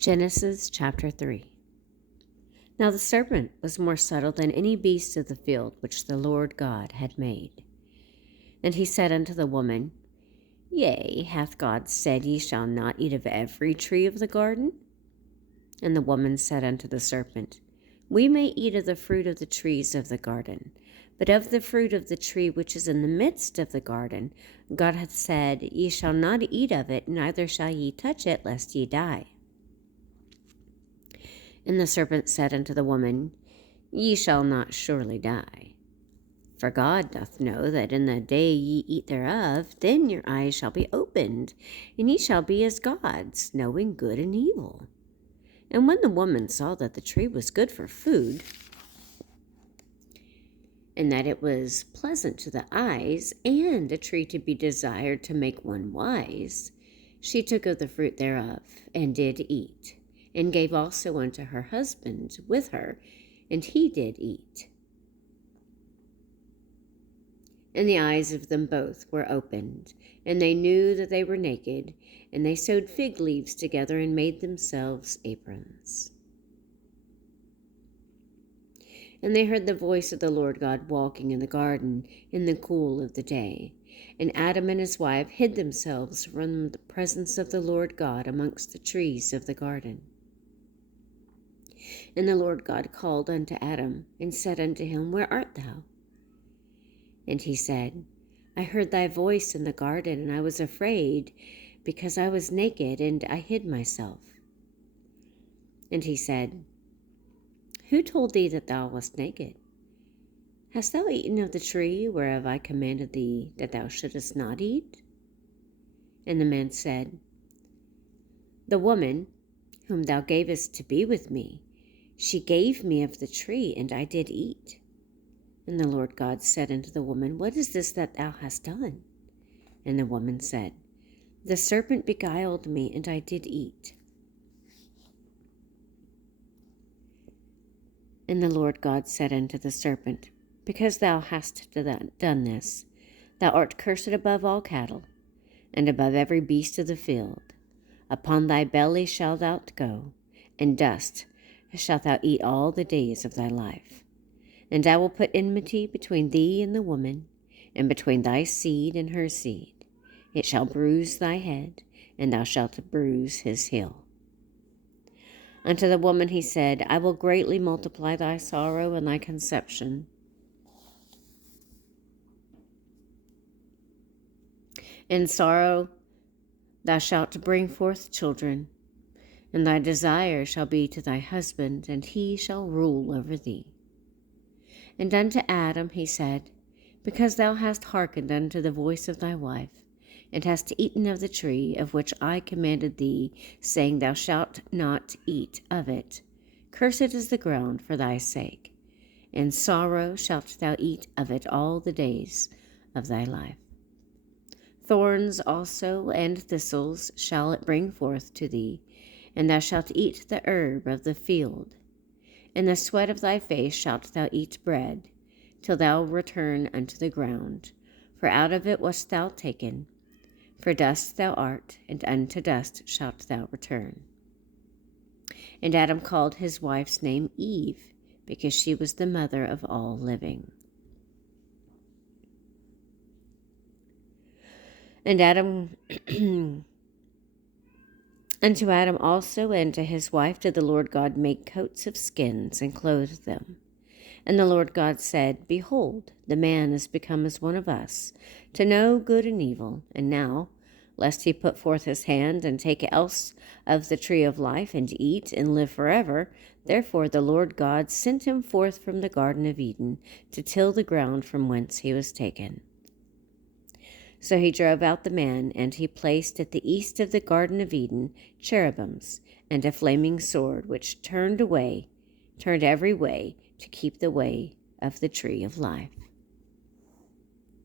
Genesis chapter 3. Now the serpent was more subtle than any beast of the field which the Lord God had made. And he said unto the woman, Yea, hath God said, Ye shall not eat of every tree of the garden? And the woman said unto the serpent, We may eat of the fruit of the trees of the garden, but of the fruit of the tree which is in the midst of the garden, God hath said, Ye shall not eat of it, neither shall ye touch it, lest ye die. And the serpent said unto the woman, Ye shall not surely die. For God doth know that in the day ye eat thereof, then your eyes shall be opened, and ye shall be as gods, knowing good and evil. And when the woman saw that the tree was good for food, and that it was pleasant to the eyes, and a tree to be desired to make one wise, she took of the fruit thereof, and did eat, and gave also unto her husband with her, and he did eat. And the eyes of them both were opened, and they knew that they were naked, and they sewed fig leaves together and made themselves aprons. And they heard the voice of the Lord God walking in the garden in the cool of the day. And Adam and his wife hid themselves from the presence of the Lord God amongst the trees of the garden. And the Lord God called unto Adam, and said unto him, Where art thou? And he said, I heard thy voice in the garden, and I was afraid, because I was naked, and I hid myself. And he said, Who told thee that thou wast naked? Hast thou eaten of the tree whereof I commanded thee that thou shouldest not eat? And the man said, The woman, whom thou gavest to be with me, she gave me of the tree, and I did eat. And the Lord God said unto the woman, What is this that thou hast done? And the woman said, The serpent beguiled me, and I did eat. And the Lord God said unto the serpent, Because thou hast done this, thou art cursed above all cattle, and above every beast of the field. Upon thy belly shalt thou go, and dust shalt thou eat all the days of thy life. And I will put enmity between thee and the woman, and between thy seed and her seed. It shall bruise thy head, and thou shalt bruise his heel. Unto the woman he said, I will greatly multiply thy sorrow and thy conception. In sorrow thou shalt bring forth children, and thy desire shall be to thy husband, and he shall rule over thee. And unto Adam he said, Because thou hast hearkened unto the voice of thy wife, and hast eaten of the tree of which I commanded thee, saying, Thou shalt not eat of it, cursed is the ground for thy sake. In sorrow shalt thou eat of it all the days of thy life. Thorns also and thistles shall it bring forth to thee, and thou shalt eat the herb of the field. In the sweat of thy face shalt thou eat bread, till thou return unto the ground. For out of it wast thou taken. For dust thou art, and unto dust shalt thou return. And Adam called his wife's name Eve, because she was the mother of all living. And unto Adam also and to his wife did the Lord God make coats of skins, and clothe them. And the Lord God said, Behold, the man is become as one of us, to know good and evil. And now, lest he put forth his hand, and take else of the tree of life, and eat, and live forever, therefore the Lord God sent him forth from the Garden of Eden, to till the ground from whence he was taken. So he drove out the man, and he placed at the east of the Garden of Eden cherubims, and a flaming sword, which turned every way to keep the way of the tree of life.